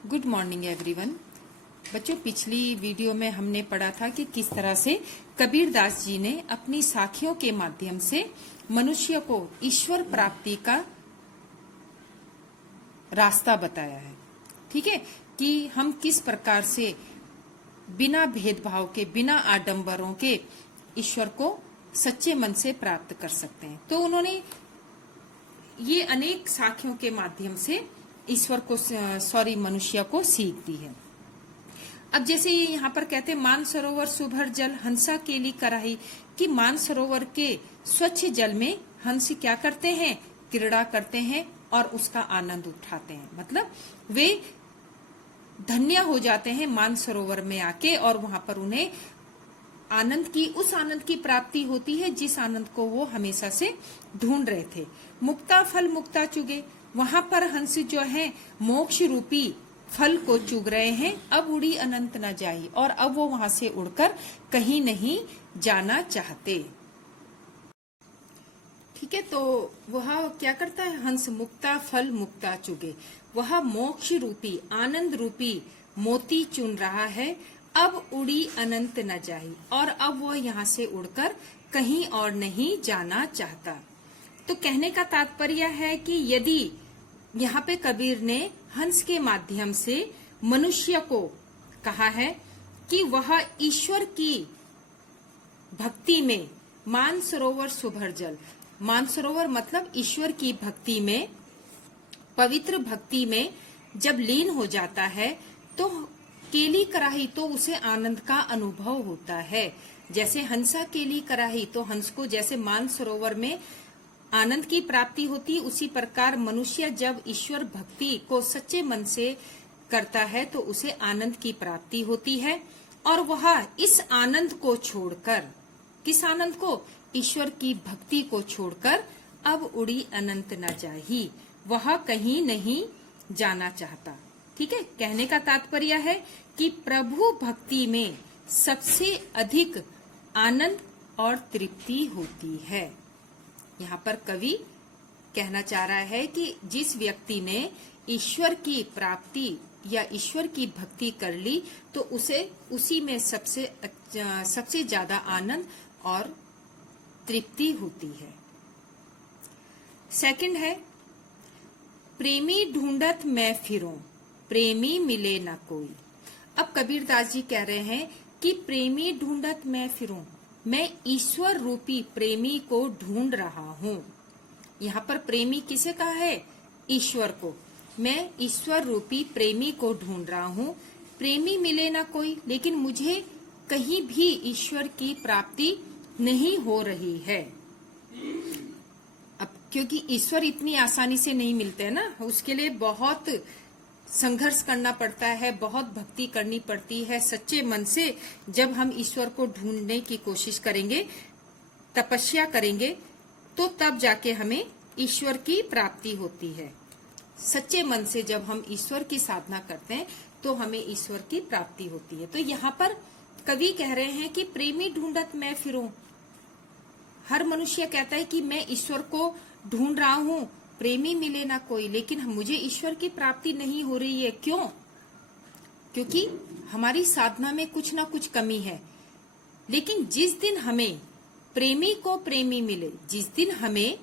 Good morning everyone. बच्चों, पिछली video में हमने पढ़ा था कि किस तरह से कबीरदास जी ने अपनी साखियों के माध्यम से मनुष्य को ईश्वर प्राप्ति का रास्ता बताया है। ठीक है, कि हम किस प्रकार से बिना भेदभाव के, बिना आडंबरों के ईश्वर को सच्चे मन से प्राप्त कर सकते हैं। तो उन्होंने ये अनेक साखियों के माध्यम से ईश्वर को मनुष्य को सीख दी है। अब जैसे ये यहाँ पर कहते हैं, मान सरोवर सुभर जल हंसा केली कराही, कि मान सरोवर के स्वच्छ जल में हंस क्या करते हैं, क्रीड़ा करते हैं और उसका आनंद उठाते हैं। मतलब वे धन्य हो जाते हैं मान सरोवर में आके, और वहां पर उन्हें उस आनंद की प्राप्ति होती है जिस आनंद को वो हमेशा से ढूंढ रहे थे। मुक्ता फल मुक्ता चुगे, वहां पर हंस जो है मोक्ष रूपी फल को चुग रहे हैं। अब उड़ी अनंत न जाई, और अब वो वहां से उड़कर कहीं नहीं जाना चाहते। ठीक है, तो वह क्या करता है, हंस मुक्ता फल मुक्ता चुगे, वह मोक्ष रूपी आनंद रूपी मोती चुन रहा है। अब उड़ी अनंत न जाई, और अब वह यहाँ से उड़कर कहीं और नहीं जाना चाहता। तो कहने का तात्पर्य है कि यदि यहाँ पे कबीर ने हंस के माध्यम से मनुष्य को कहा है कि वह ईश्वर की भक्ति में मान सरोवर सुभर जल, मान सरोवर मतलब ईश्वर की भक्ति में, पवित्र भक्ति में जब लीन हो जाता है तो केली कराही, तो उसे आनंद का अनुभव होता है। जैसे हंसा केली कराही, तो हंस को जैसे मान सरोवर में आनंद की प्राप्ति होती, उसी प्रकार मनुष्य जब ईश्वर भक्ति को सच्चे मन से करता है तो उसे आनंद की प्राप्ति होती है। और वह इस आनंद को छोड़कर, किस आनंद को, ईश्वर की भक्ति को छोड़कर अब उड़ी अनंत न जाही, वह कहीं नहीं जाना चाहता। ठीक है, कहने का तात्पर्य है कि प्रभु भक्ति में सबसे अधिक आनंद और तृप्ति होती है। यहाँ पर कवि कहना चाह रहा है कि जिस व्यक्ति ने ईश्वर की प्राप्ति या ईश्वर की भक्ति कर ली तो उसे उसी में सबसे ज्यादा आनंद और तृप्ति होती है। सेकंड है, प्रेमी ढूंढत मैं फिरूं, प्रेमी मिले न कोई। अब कबीरदास जी कह रहे हैं कि प्रेमी ढूंढत मैं फिरूं, मैं ईश्वर रूपी प्रेमी को ढूंढ रहा हूँ। यहाँ पर प्रेमी किसे कहा है, ईश्वर को। मैं ईश्वर रूपी प्रेमी को ढूंढ रहा हूँ, प्रेमी मिले ना कोई, लेकिन मुझे कहीं भी ईश्वर की प्राप्ति नहीं हो रही है। अब क्योंकि ईश्वर इतनी आसानी से नहीं मिलते हैं ना, उसके लिए बहुत संघर्ष करना पड़ता है, बहुत भक्ति करनी पड़ती है। सच्चे मन से जब हम ईश्वर को ढूंढने की कोशिश करेंगे, तपस्या करेंगे, तो तब जाके हमें ईश्वर की प्राप्ति होती है। सच्चे मन से जब हम ईश्वर की साधना करते हैं तो हमें ईश्वर की प्राप्ति होती है। तो यहाँ पर कवि कह रहे हैं कि प्रेमी ढूंढत मैं फिरूं, हर मनुष्य कहता है कि मैं ईश्वर को ढूंढ रहा हूँ, प्रेमी मिले ना कोई, लेकिन मुझे ईश्वर की प्राप्ति नहीं हो रही है। क्यों? क्योंकि हमारी साधना में कुछ ना कुछ कमी है। लेकिन जिस दिन हमें प्रेमी को प्रेमी मिले, जिस दिन हमें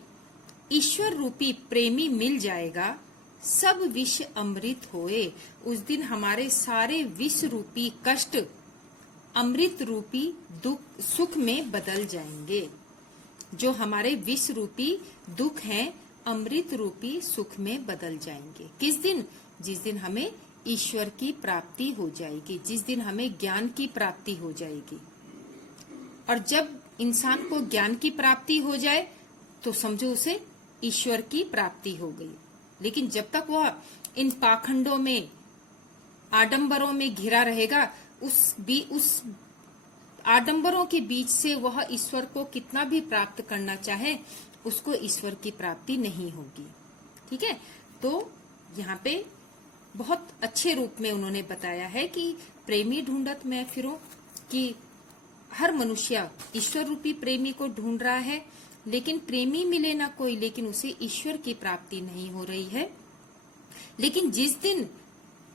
ईश्वर रूपी प्रेमी मिल जाएगा, सब विष अमृत होए, उस दिन हमारे सारे विष रूपी कष्ट अमृत रूपी दुख सुख में बदल जाएंगे। जो हमारे विष रूपी दुख हैं अमृत रूपी सुख में बदल जाएंगे। किस दिन? जिस दिन हमें ईश्वर की प्राप्ति हो जाएगी, जिस दिन हमें ज्ञान की प्राप्ति हो जाएगी। और जब इंसान को ज्ञान की प्राप्ति हो जाए तो समझो उसे ईश्वर की प्राप्ति हो गई। लेकिन जब तक वह इन पाखंडों में, आडंबरों में घिरा रहेगा, उस आडंबरों के बीच से वह ईश्वर को कितना भी प्राप्त करना चाहे, उसको ईश्वर की प्राप्ति नहीं होगी। ठीक है, तो यहाँ पे बहुत अच्छे रूप में उन्होंने बताया है कि प्रेमी ढूंढत मैं फिरूं, कि हर मनुष्य ईश्वर रूपी प्रेमी को ढूंढ रहा है, लेकिन प्रेमी मिले ना कोई, लेकिन उसे ईश्वर की प्राप्ति नहीं हो रही है। लेकिन जिस दिन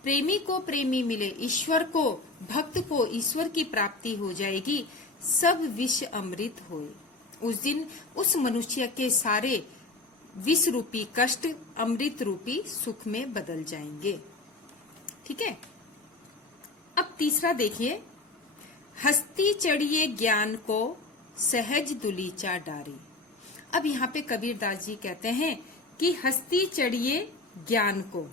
प्रेमी को प्रेमी मिले, ईश्वर को, भक्त को ईश्वर की प्राप्ति हो जाएगी, सब विष अमृत होए। उस दिन उस मनुष्य के सारे विष रूपी कष्ट अमृत रूपी सुख में बदल जाएंगे। ठीक है। अब तीसरा देखिए, हस्ती चढ़िए ज्ञान को सहज दुलीचा डारी। अब यहाँ पे कबीरदास जी कहते हैं कि हस्ती चढ़िए ज्ञान को।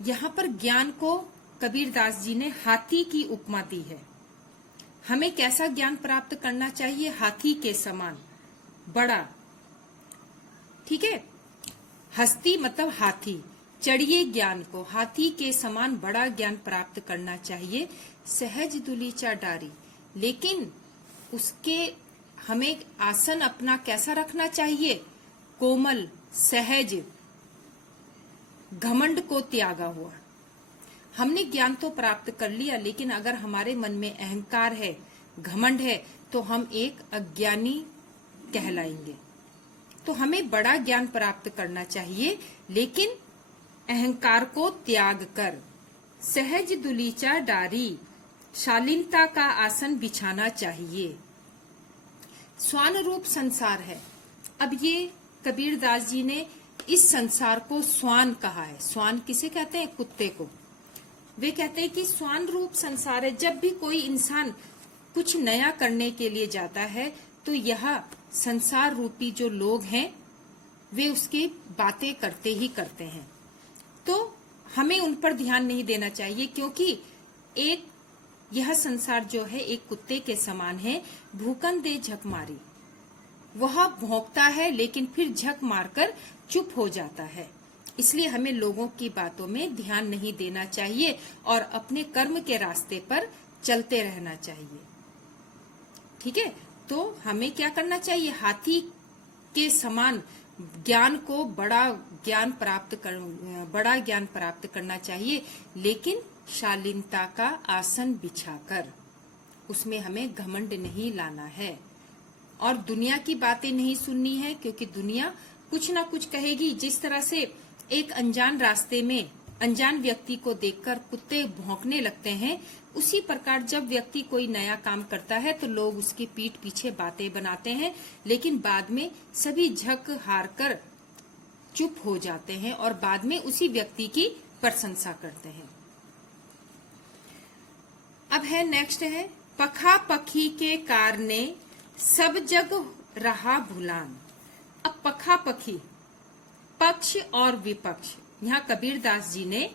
यहाँ पर ज्ञान को कबीरदास जी ने हाथी की उपमा दी है। हमें कैसा ज्ञान प्राप्त करना चाहिए? हाथी के समान बड़ा। ठीक है। हस्ती मतलब हाथी, चढ़िए ज्ञान को, हाथी के समान बड़ा ज्ञान प्राप्त करना चाहिए। सहज दुलीचा डारी, लेकिन उसके हमें आसन अपना कैसा रखना चाहिए? कोमल, सहज, घमंड को त्यागा हुआ। हमने ज्ञान तो प्राप्त कर लिया, लेकिन अगर हमारे मन में अहंकार है, घमंड है, तो हम एक अज्ञानी कहलाएंगे। तो हमें बड़ा ज्ञान प्राप्त करना चाहिए, लेकिन अहंकार को त्याग कर सहज दुलीचा डारी, शालीनता का आसन बिछाना चाहिए। स्वान रूप संसार है। अब ये कबीरदास जी ने इस संसार को स्वान कहा है। स्वान किसे कहते हैं? कुत्ते को। वे कहते हैं कि स्वान रूप संसार है। जब भी कोई इंसान कुछ नया करने के लिए जाता है, तो यह संसार रूपी जो लोग हैं, वे उसकी बातें करते ही करते हैं। तो हमें उन पर ध्यान नहीं देना चाहिए, क्योंकि एक यह संसार जो है एक कुत्ते के समान है। भूकन दे झक मारी, वह भौंकता है लेकिन फिर झक मारकर चुप हो जाता है। इसलिए हमें लोगों की बातों में ध्यान नहीं देना चाहिए और अपने कर्म के रास्ते पर चलते रहना चाहिए। ठीक है। तो हमें क्या करना चाहिए? हाथी के समान ज्ञान को बड़ा ज्ञान प्राप्त करना चाहिए, लेकिन शालीनता का आसन बिछाकर। उसमें हमें घमंड नहीं लाना है और दुनिया की बातें नहीं सुननी है, क्योंकि दुनिया कुछ ना कुछ कहेगी। जिस तरह से एक अनजान रास्ते में अनजान व्यक्ति को देखकर कुत्ते भौंकने लगते हैं, उसी प्रकार जब व्यक्ति कोई नया काम करता है तो लोग उसकी पीठ पीछे बातें बनाते हैं, लेकिन बाद में सभी झक हार कर चुप हो जाते हैं और बाद में उसी व्यक्ति की प्रशंसा करते हैं। अब है नेक्स्ट है, पखा पखी के कारणे सब जग रहा भुलान। अब पखा पखी, पक्ष और विपक्ष, यहाँ कबीरदास जी ने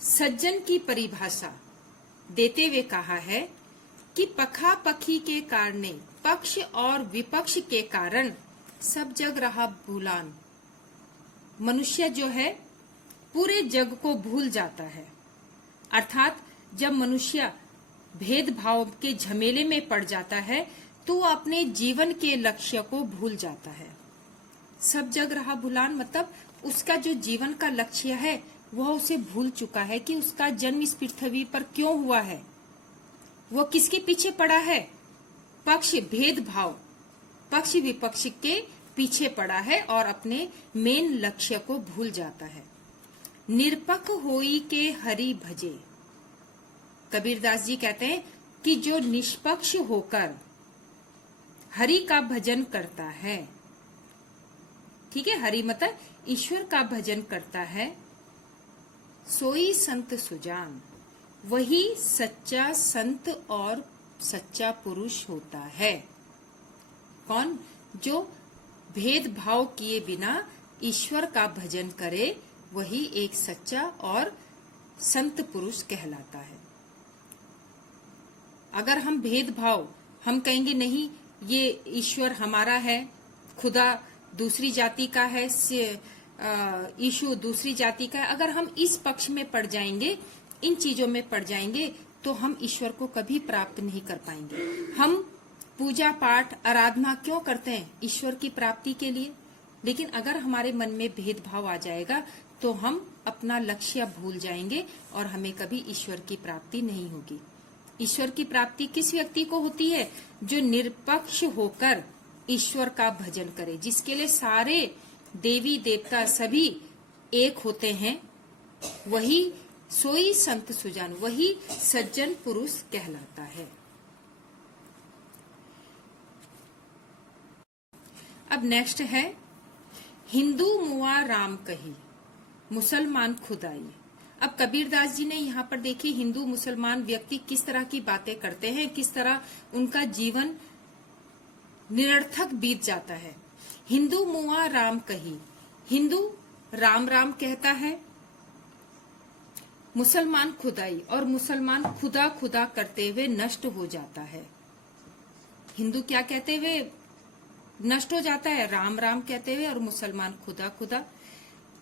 सज्जन की परिभाषा देते हुए कहा है कि पखा पखी के कारणे, पक्ष और विपक्ष के कारण सब जग रहा भुलान। मनुष्य जो है पूरे जग को भूल जाता है। अर्थात जब मनुष्य भेदभाव के झमेले में पड़ जाता है तो वो अपने जीवन के लक्ष्य को भूल जाता है। सब जग रहा भुलान मतलब उसका जो जीवन का लक्ष्य है वह उसे भूल चुका है कि उसका जन्म इस पृथ्वी पर क्यों हुआ है। वो किसके पीछे पड़ा है? पक्ष भेदभाव, पक्ष विपक्ष के पीछे पड़ा है और अपने मेन लक्ष्य को भूल जाता है। निरपक्ष होई के हरि भजे। कबीरदास जी कहते हैं कि जो निष्पक्ष होकर हरि का भजन करता है, ठीक है, हरि मतलब ईश्वर का भजन करता है, सोई संत सुजान, वही सच्चा संत और सच्चा पुरुष होता है। कौन? जो भेदभाव किए बिना ईश्वर का भजन करे, वही एक सच्चा और संत पुरुष कहलाता है। अगर हम भेदभाव, हम कहेंगे नहीं ये ईश्वर हमारा है, खुदा दूसरी जाति का है, यीशु दूसरी जाति का है, अगर हम इस पक्ष में पड़ जाएंगे, इन चीजों में पड़ जाएंगे, तो हम ईश्वर को कभी प्राप्त नहीं कर पाएंगे। हम पूजा पाठ आराधना क्यों करते हैं? ईश्वर की प्राप्ति के लिए। लेकिन अगर हमारे मन में भेदभाव आ जाएगा तो हम अपना लक्ष्य भूल जाएंगे और हमें कभी ईश्वर की प्राप्ति नहीं होगी। ईश्वर की प्राप्ति किस व्यक्ति को होती है? जो निरपक्ष होकर ईश्वर का भजन करे, जिसके लिए सारे देवी देवता सभी एक होते हैं, वही सोई संत सुजान, वही सज्जन पुरुष कहलाता है। अब नेक्स्ट है हिंदू मुआ राम कही, मुसलमान खुदाई। अब कबीरदास जी ने यहाँ पर देखिए हिंदू मुसलमान व्यक्ति किस तरह की बातें करते हैं, किस तरह उनका जीवन निरर्थक बीत जाता है। हिंदू मुआ राम कही, हिंदू राम राम कहता है, मुसलमान खुदाई, और मुसलमान खुदा खुदा करते हुए नष्ट हो जाता है। हिंदू क्या कहते हुए नष्ट हो जाता है? राम राम कहते हुए, और मुसलमान खुदा खुदा।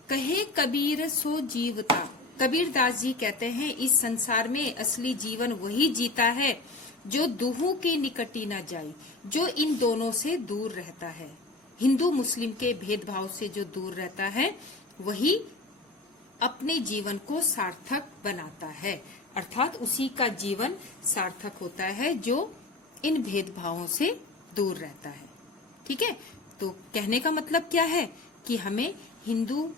कहे कबीर सो जीवता, कबीरदास जी कहते हैं इस संसार में असली जीवन वही जीता है जो दुहू के निकटी न जाए, जो इन दोनों से दूर रहता है। हिंदू मुस्लिम के भेदभाव से जो दूर रहता है वही अपने जीवन को सार्थक बनाता है, अर्थात उसी का जीवन सार्थक होता है जो इन भेदभावों से दूर रहता है। ठीक है, तो कहने का मतलब क्या है कि हमें हिंदू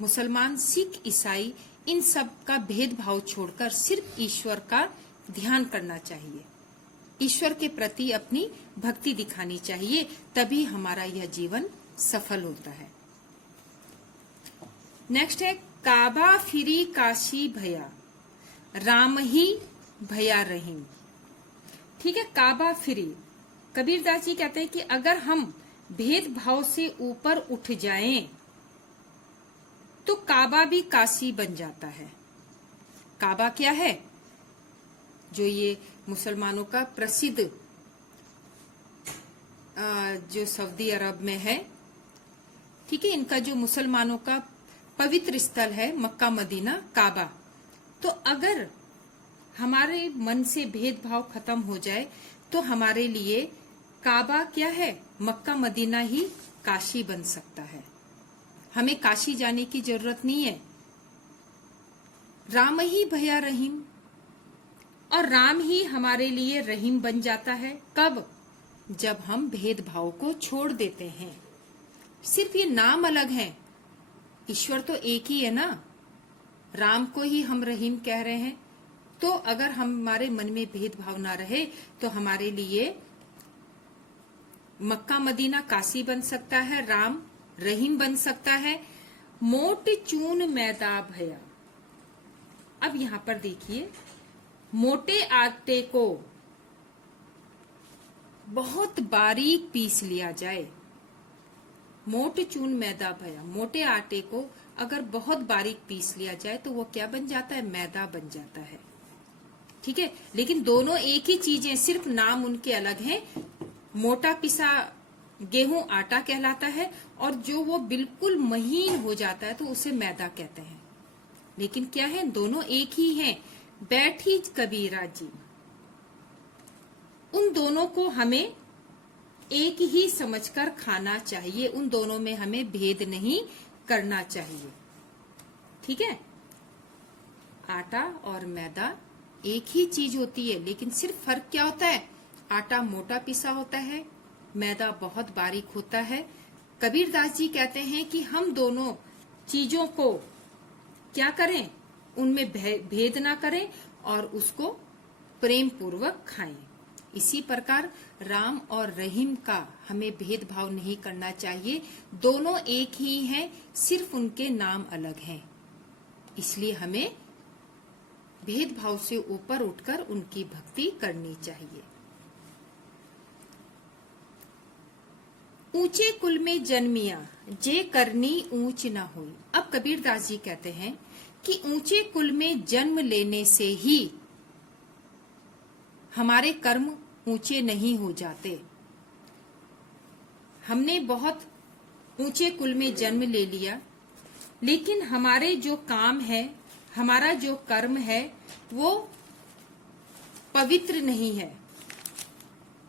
मुसलमान सिख ईसाई इन सब का भेदभाव छोड़कर सिर्फ ईश्वर का ध्यान करना चाहिए, ईश्वर के प्रति अपनी भक्ति दिखानी चाहिए, तभी हमारा यह जीवन सफल होता है। नेक्स्ट है काबा फिरी काशी भया, राम ही भया रहीम। ठीक है, काबा फिरी, कबीरदास जी कहते हैं कि अगर हम भेदभाव से ऊपर उठ जाएं तो काबा भी काशी बन जाता है। काबा क्या है? जो ये मुसलमानों का प्रसिद्ध जो सऊदी अरब में है, ठीक है, इनका जो मुसलमानों का पवित्र स्थल है मक्का मदीना काबा। तो अगर हमारे मन से भेदभाव खत्म हो जाए तो हमारे लिए काबा क्या है? मक्का मदीना ही काशी बन सकता है। हमें काशी जाने की जरूरत नहीं है। राम ही भया रहीम, और राम ही हमारे लिए रहीम बन जाता है। कब? जब हम भेदभाव को छोड़ देते हैं। सिर्फ ये नाम अलग है, ईश्वर तो एक ही है ना। राम को ही हम रहीम कह रहे हैं, तो अगर हमारे मन में भेदभाव ना रहे तो हमारे लिए मक्का मदीना काशी बन सकता है, राम रहीम बन सकता है। मोट चून मैदा भया, अब यहां पर देखिए, मोटे आटे को बहुत बारीक पीस लिया जाए, मोट चून मैदा भया, मोटे आटे को अगर बहुत बारीक पीस लिया जाए तो वो क्या बन जाता है? मैदा बन जाता है। ठीक है, लेकिन दोनों एक ही चीज है, सिर्फ नाम उनके अलग हैं। मोटा पिसा गेहूं आटा कहलाता है, और जो वो बिल्कुल महीन हो जाता है तो उसे मैदा कहते हैं। लेकिन क्या है? दोनों एक ही हैं। बैठी कबीरा जी, उन दोनों को हमें एक ही समझकर खाना चाहिए, उन दोनों में हमें भेद नहीं करना चाहिए। ठीक है, आटा और मैदा एक ही चीज होती है, लेकिन सिर्फ फर्क क्या होता है? आटा मोटा पिसा होता है, मैदा बहुत बारीक होता है। कबीरदास जी कहते हैं कि हम दोनों चीजों को क्या करें? उनमें भेद ना करें और उसको प्रेम पूर्वक खाएं। इसी प्रकार राम और रहीम का हमें भेदभाव नहीं करना चाहिए, दोनों एक ही हैं, सिर्फ उनके नाम अलग हैं। इसलिए हमें भेदभाव से ऊपर उठकर उनकी भक्ति करनी चाहिए। ऊंचे कुल में जन्मिया, जे करनी ऊंच न होई। अब कबीरदास जी कहते हैं कि ऊंचे कुल में जन्म लेने से ही हमारे कर्म ऊंचे नहीं हो जाते। हमने बहुत ऊंचे कुल में जन्म ले लिया, लेकिन हमारे जो काम है, हमारा जो कर्म है, वो पवित्र नहीं है,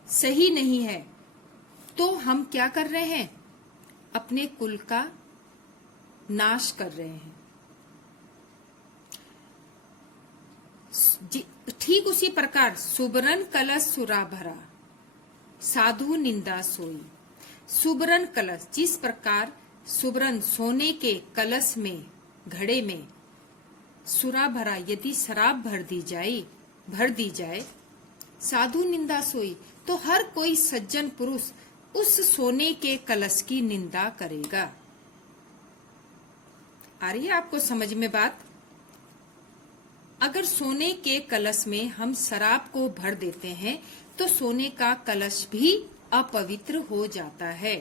सही नहीं है, तो हम क्या कर रहे हैं? अपने कुल का नाश कर रहे हैं। ठीक उसी प्रकार सुबरन कलश सुरा भरा, साधु निंदा सोई। सुबरन कलश, जिस प्रकार सुबरन सोने के कलश में, घड़े में सुरा भरा यदि शराब भर दी जाए, साधु निंदा सोई, तो हर कोई सज्जन पुरुष उस सोने के कलश की निंदा करेगा। आ रही है आपको समझ में बात? अगर सोने के कलश में हम शराब को भर देते हैं तो सोने का कलश भी अपवित्र हो जाता है।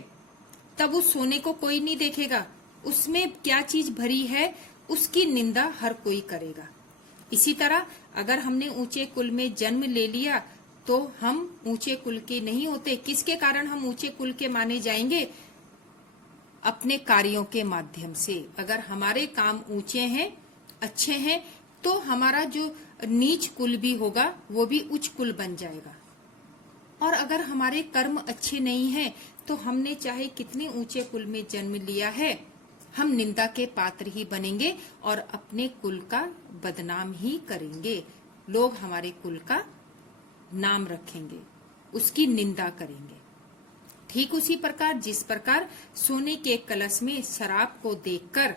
तब उस सोने को कोई नहीं देखेगा, उसमें क्या चीज भरी है उसकी निंदा हर कोई करेगा। इसी तरह अगर हमने ऊंचे कुल में जन्म ले लिया तो हम ऊंचे कुल के नहीं होते। किसके कारण हम ऊंचे कुल के माने जाएंगे? अपने कार्यों के माध्यम से। अगर हमारे काम ऊंचे हैं, अच्छे हैं, तो हमारा जो नीच कुल भी होगा वो भी उच्च कुल बन जाएगा। और अगर हमारे कर्म अच्छे नहीं हैं तो हमने चाहे कितने ऊंचे कुल में जन्म लिया है, हम निंदा के पात्र ही बनेंगे और अपने कुल का बदनाम ही करेंगे। लोग हमारे कुल का नाम रखेंगे, उसकी निंदा करेंगे। ठीक उसी प्रकार जिस प्रकार सोने के कलश में शराब को देखकर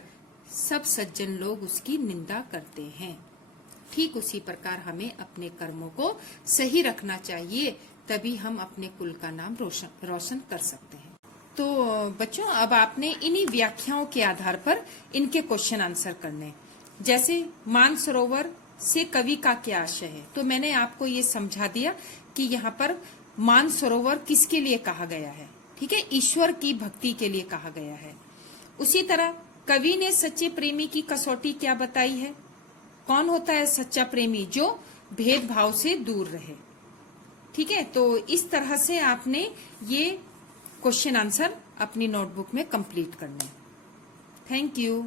सब सज्जन लोग उसकी निंदा करते हैं, ठीक उसी प्रकार हमें अपने कर्मों को सही रखना चाहिए, तभी हम अपने कुल का नाम रोशन कर सकते हैं। तो बच्चों, अब आपने इन्हीं व्याख्याओं के आधार पर इनके क्वेश्चन आंसर करने। जैसे मानसरोवर से कवि का क्या आशय है, तो मैंने आपको ये समझा दिया कि यहाँ पर मानसरोवर किसके लिए कहा गया है। ठीक है, ईश्वर की भक्ति के लिए कहा गया है। उसी तरह कवि ने सच्चे प्रेमी की कसौटी क्या बताई है? कौन होता है सच्चा प्रेमी? जो भेदभाव से दूर रहे। ठीक है, तो इस तरह से आपने ये क्वेश्चन आंसर अपनी नोटबुक में कंप्लीट करने। Thank you.